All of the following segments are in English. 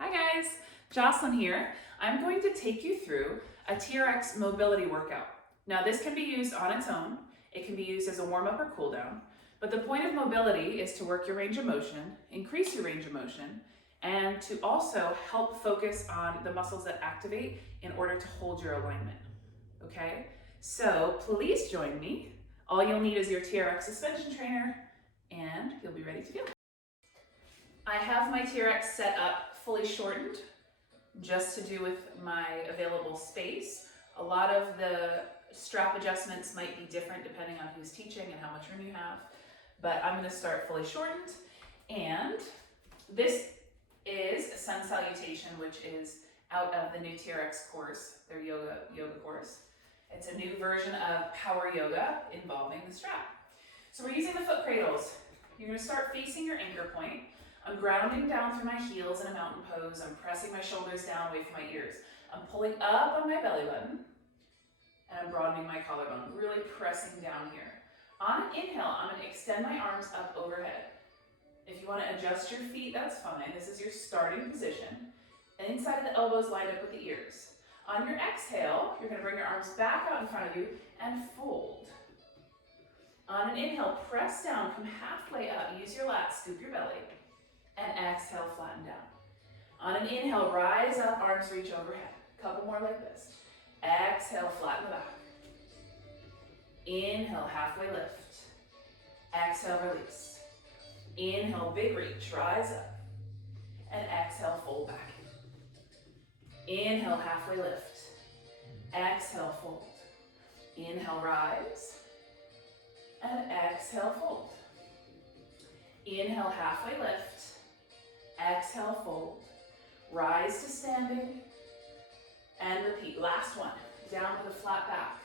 Hi guys, Jocelyn here. I'm going to take you through a TRX mobility workout. Now this can be used on its own, it can be used as a warm-up or cool-down, but the point of mobility is to work your range of motion, increase your range of motion, and to also help focus on the muscles that activate in order to hold your alignment, okay? So please join me. All you'll need is your TRX Suspension Trainer and you'll be ready to go. I have my TRX set up fully shortened, just to do with my available space. A lot of the strap adjustments might be different depending on who's teaching and how much room you have, but I'm gonna start fully shortened. And this is a Sun Salutation, which is out of the new TRX course, their yoga course. It's a new version of power yoga involving the strap. So we're using the foot cradles. You're gonna start facing your anchor point. I'm grounding down through my heels in a mountain pose. I'm pressing my shoulders down away from my ears. I'm pulling up on my belly button and I'm broadening my collarbone, really pressing down here. On an inhale, I'm going to extend my arms up overhead. If you want to adjust your feet, that's fine. This is your starting position. And inside of the elbows lined up with the ears. On your exhale, you're going to bring your arms back out in front of you and fold. On an inhale, press down, come halfway up. Use your lats, scoop your belly. And exhale, flatten down. On an inhale, rise up, arms reach overhead. Couple more like this. Exhale, flatten the back. Inhale, halfway lift. Exhale, release. Inhale, big reach, rise up. And exhale, fold back. Inhale, halfway lift. Exhale, fold. Inhale, rise. And exhale, fold. Inhale, halfway lift. Exhale, fold. Rise to standing. And repeat. Last one. Down with a flat back.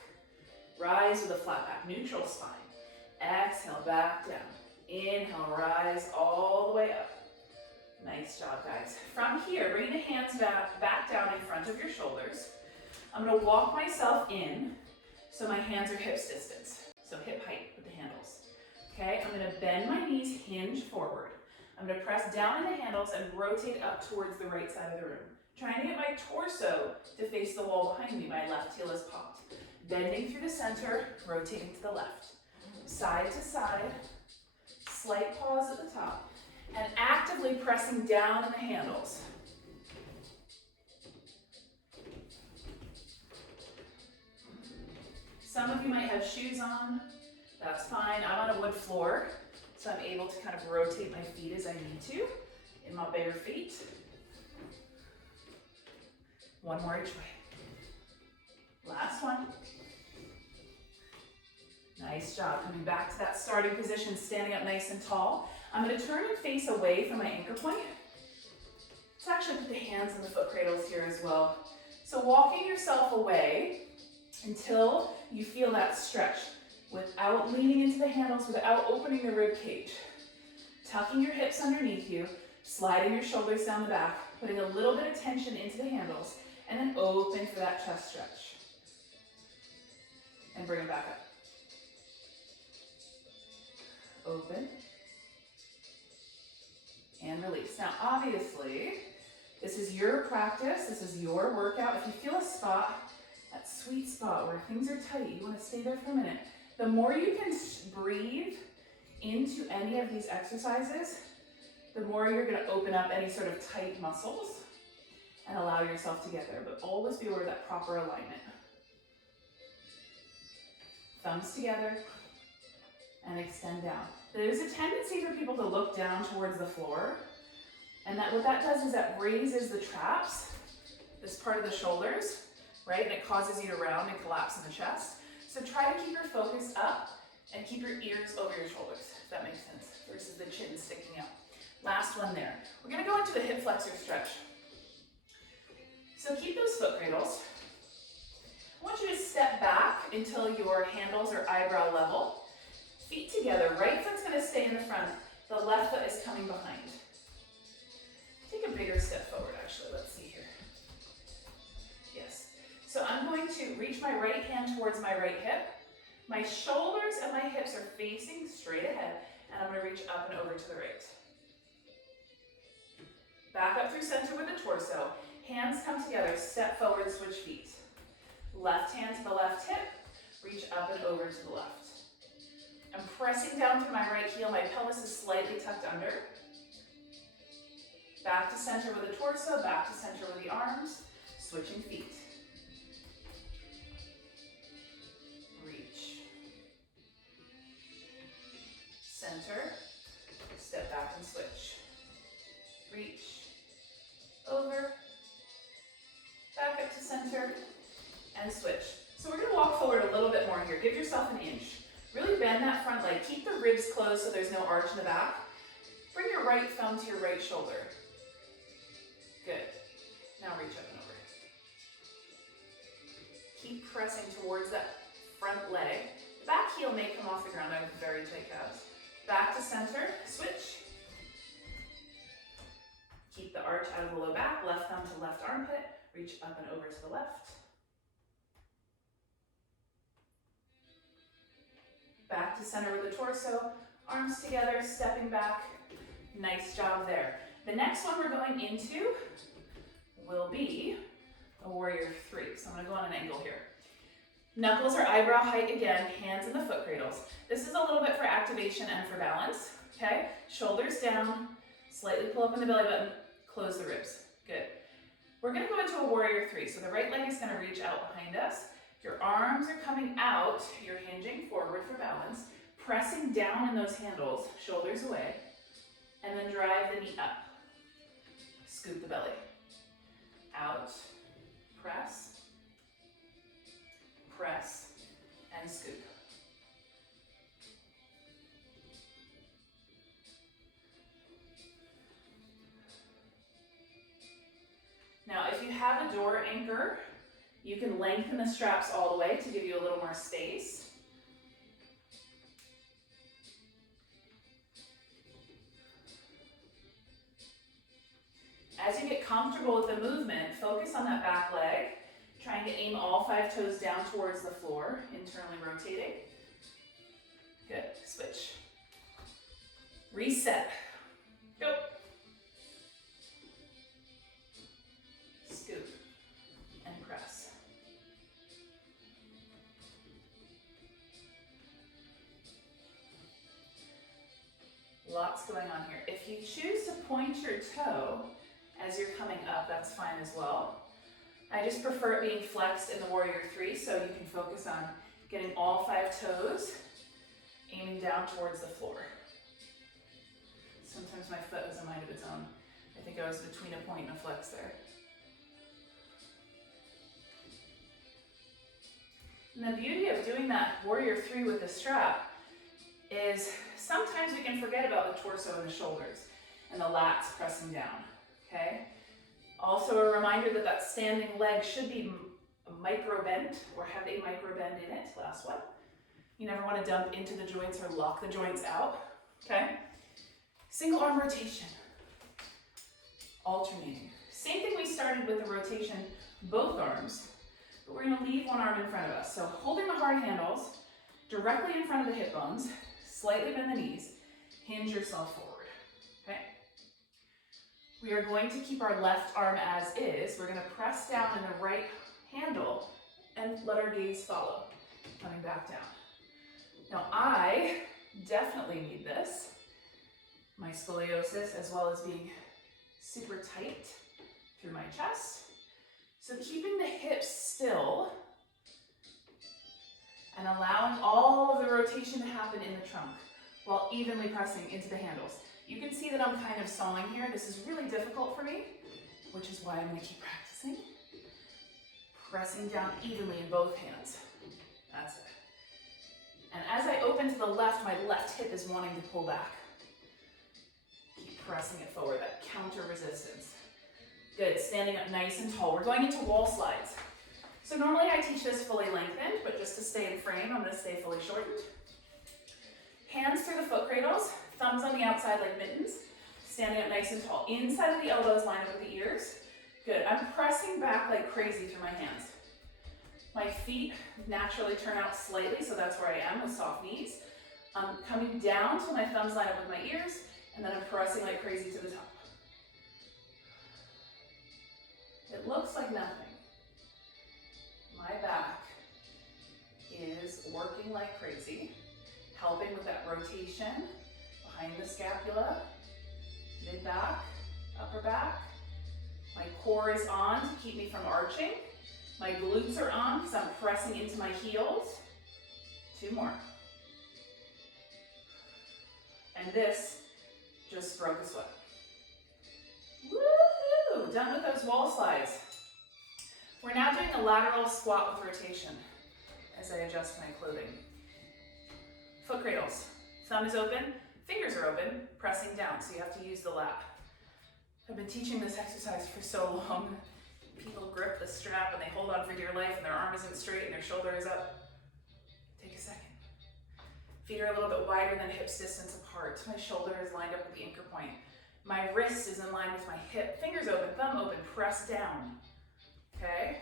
Rise with a flat back. Neutral spine. Exhale, back down. Inhale, rise all the way up. Nice job, guys. From here, bring the hands back down in front of your shoulders. I'm going to walk myself in so my hands are hips distance. So hip height with the handles. Okay, I'm going to bend my knees, hinge forward. I'm going to press down in the handles and rotate up towards the right side of the room. Trying to get my torso to face the wall behind me. My left heel is popped. Bending through the center, rotating to the left. Side to side, slight pause at the top, and actively pressing down in the handles. Some of you might have shoes on. That's fine. I'm on a wood floor, so I'm able to kind of rotate my feet as I need to in my bare feet. One more each way. Last one. Nice job. Coming back to that starting position, standing up nice and tall. I'm going to turn and face away from my anchor point. Let's actually put the hands in the foot cradles here as well. So walking yourself away until you feel that stretch without leaning into the handles, without opening the rib cage. Tucking your hips underneath you, sliding your shoulders down the back, putting a little bit of tension into the handles, and then open for that chest stretch. And bring it back up. Open. And release. Now, obviously, this is your practice. This is your workout. If you feel a spot, that sweet spot where things are tight, you want to stay there for a minute. The more you can breathe into any of these exercises, the more you're going to open up any sort of tight muscles and allow yourself to get there. But always be aware of that proper alignment. Thumbs together and extend down. There's a tendency for people to look down towards the floor, and what that does is that raises the traps, this part of the shoulders, right? And it causes you to round and collapse in the chest. So try to keep your focus up and keep your ears over your shoulders, if that makes sense, versus the chin sticking out. Last one there. We're going to go into the hip flexor stretch. So keep those foot cradles. I want you to step back until your handles are eyebrow level. Feet together. Right foot's going to stay in the front. The left foot is coming behind. Take a bigger step forward, actually. Let's see here. Yes. So I'm going to reach my right hand towards my right hip. My shoulders and my hips are facing straight ahead, and I'm going to reach up and over to the right. Back up through center with the torso. Hands come together, step forward, switch feet. Left hand to the left hip, reach up and over to the left. I'm pressing down through my right heel, my pelvis is slightly tucked under. Back to center with the torso, back to center with the arms, switching feet. Reach. Center, step back and switch. Reach, over, back up to center, and switch. So we're gonna walk forward a little bit more here. Give yourself an inch. Really bend that front leg. Keep the ribs closed so there's no arch in the back. Bring your right thumb to your right shoulder. Good. Now reach up and over. Keep pressing towards that front leg. The back heel may come off the ground. I have very tight calves. Back to center, switch. Keep the arch out of the low back, left thumb to left armpit, reach up and over to the left. Back to center with the torso, arms together, stepping back. Nice job there. The next one we're going into will be a warrior three. So I'm gonna go on an angle here. Knuckles are eyebrow height again, hands in the foot cradles. This is a little bit for activation and for balance, okay? Shoulders down, slightly pull up on the belly button, close the ribs. Good. We're gonna go into a warrior three. So the right leg is gonna reach out behind us. Your arms are coming out, you're hinging forward for balance, pressing down in those handles, shoulders away, and then drive the knee up. Scoop the belly. Out, press, press, and scoop. Now, if you have a door anchor, you can lengthen the straps all the way to give you a little more space. As you get comfortable with the movement, focus on that back leg, trying to aim all 5 toes down towards the floor, internally rotating. Good, switch. Reset. Go. Scoop and press. Lots going on here. If you choose to point your toe as you're coming up, that's fine as well. I just prefer it being flexed in the warrior three, so you can focus on getting all 5 toes, aiming down towards the floor. Sometimes my foot has a mind of its own. I think I was between a point and a flex there. And the beauty of doing that warrior three with the strap is sometimes we can forget about the torso and the shoulders and the lats pressing down, okay? Also a reminder that that standing leg should be micro bent or have a micro bend in it, last one. You never want to dump into the joints or lock the joints out, okay? Single arm rotation, alternating. Same thing we started with the rotation, both arms, but we're going to leave one arm in front of us. So holding the hard handles directly in front of the hip bones, slightly bend the knees, hinge yourself forward, okay? We are going to keep our left arm as is. We're going to press down in the right handle and let our gaze follow, coming back down. Now I definitely need this. My scoliosis, as well as being super tight through my chest. So keeping the hips still and allowing all of the rotation to happen in the trunk while evenly pressing into the handles. You can see that I'm kind of sawing here. This is really difficult for me, which is why I'm going to keep practicing. Pressing down evenly in both hands. That's it. And as I open to the left, my left hip is wanting to pull back. Keep pressing it forward, that counter resistance. Good, standing up nice and tall. We're going into wall slides. So normally I teach this fully lengthened, but just to stay in frame, I'm gonna stay fully shortened. Hands through the foot cradles, thumbs on the outside like mittens, standing up nice and tall. Inside of the elbows, line up with the ears. Good, I'm pressing back like crazy through my hands. My feet naturally turn out slightly, so that's where I am with soft knees. I'm coming down till my thumbs line up with my ears, and then I'm pressing like crazy to the top. It looks like nothing. My back is working like crazy, helping with that rotation behind the scapula, mid-back, upper back. My core is on to keep me from arching. My glutes are on because I'm pressing into my heels. 2 more. And this just broke a sweat. Woohoo! Done with those wall slides. We're now doing a lateral squat with rotation as I adjust my clothing. Foot cradles. Thumb is open, fingers are open, pressing down, so you have to use the lap. I've been teaching this exercise for so long. People grip the strap and they hold on for dear life and their arm isn't straight and their shoulder is up. Take a second. Feet are a little bit wider than hips distance apart. My shoulder is lined up with the anchor point. My wrist is in line with my hip. Fingers open, thumb open, press down. Okay?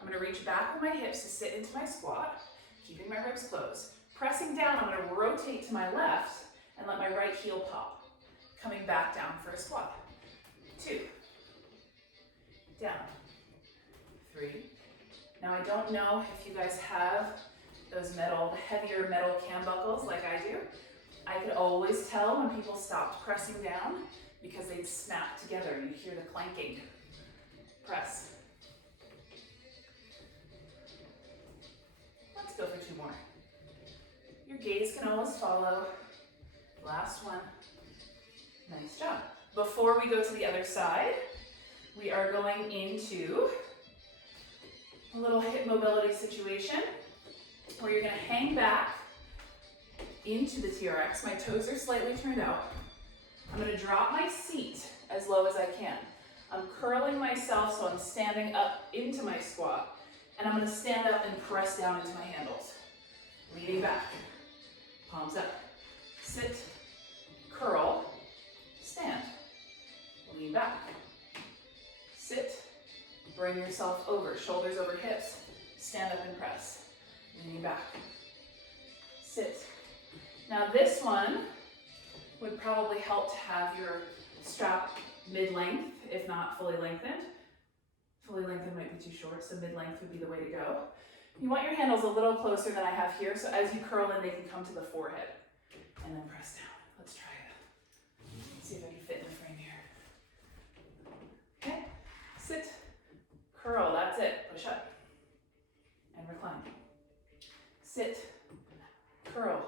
I'm gonna reach back with my hips to sit into my squat, keeping my ribs closed. Pressing down, I'm gonna rotate to my left and let my right heel pop. Coming back down for a squat. 2. Down. 3. Now I don't know if you guys have those heavier metal cam buckles like I do. I could always tell when people stopped pressing down because they'd snap together. You'd hear the clanking. Press. Let's go for 2 more. Your gaze can always follow. Last one. Nice job. Before we go to the other side, we are going into a little hip mobility situation where you're going to hang back into the TRX. My toes are slightly turned out. I'm going to drop my seat as low as I can. I'm curling myself so I'm standing up into my squat, and I'm going to stand up and press down into my handles. Leaning back, palms up, sit, curl, stand, lean back, sit, bring yourself over, shoulders over hips, stand up and press, leaning back, sit. Now this one would probably help to have your strap mid-length, if not fully lengthened. Fully lengthened might be too short, so mid-length would be the way to go. You want your handles a little closer than I have here, so as you curl in, they can come to the forehead. And then press down. Let's try it. Let's see if I can fit in the frame here. Okay, sit, curl, that's it. Push up and recline. Sit, curl,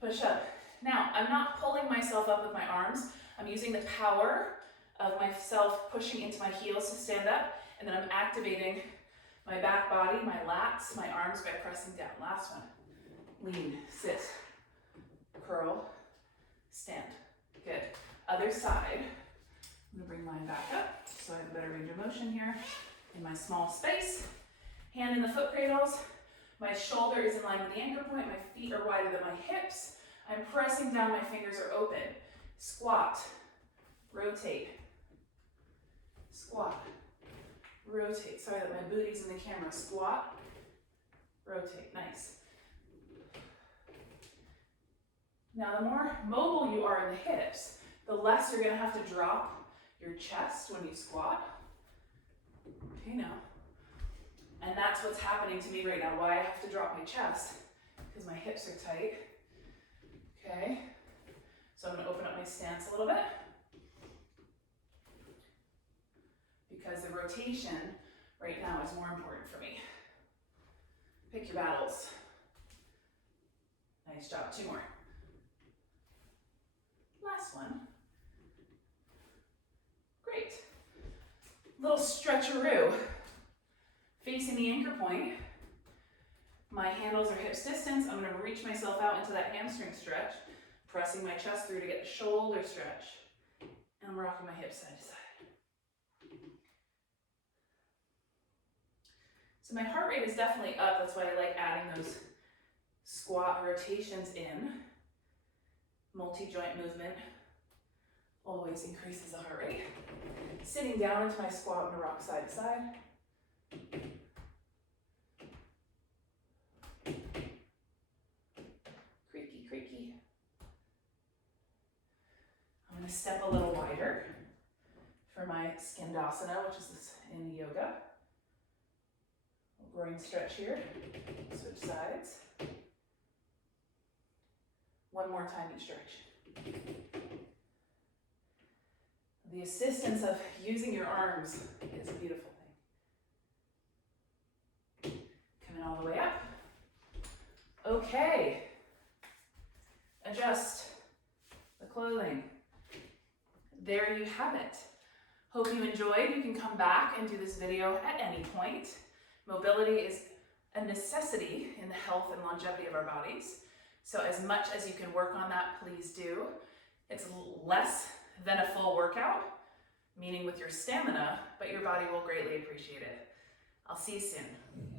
push up. Now, I'm not pulling myself up with my arms. I'm using the power of myself pushing into my heels to stand up, and then I'm activating my back body, my lats, my arms by pressing down. Last one. Lean, sit, curl, stand. Good. Other side. I'm gonna bring mine back up so I have a better range of motion here in my small space. Hand in the foot cradles. My shoulder is in line with the anchor point. My feet are wider than my hips. I'm pressing down, my fingers are open. Squat, rotate, squat, rotate. Sorry that my booty's in the camera. Squat, rotate, nice. Now the more mobile you are in the hips, the less you're gonna have to drop your chest when you squat. Okay, now. And that's what's happening to me right now, why I have to drop my chest, because my hips are tight. Okay, so I'm gonna open up my stance a little bit, because the rotation right now is more important for me. Pick your battles. Nice job, 2 more. Last one. Great. Little stretcheroo. Facing the anchor point. My handles are hips distance. I'm going to reach myself out into that hamstring stretch, pressing my chest through to get the shoulder stretch. And I'm rocking my hips side to side. So my heart rate is definitely up. That's why I like adding those squat rotations in. Multi-joint movement always increases the heart rate. Sitting down into my squat, I'm going to rock side to side. Creaky, creaky. I'm going to step a little wider for my skandasana, which is this in yoga. Groin stretch here, switch sides. One more time each direction. The assistance of using your arms is a beautiful thing. Coming all the way up. Okay. Adjust the clothing. There you have it. Hope you enjoyed. You can come back and do this video at any point. Mobility is a necessity in the health and longevity of our bodies. So as much as you can work on that, please do. It's less than a full workout, meaning with your stamina, but your body will greatly appreciate it. I'll see you soon.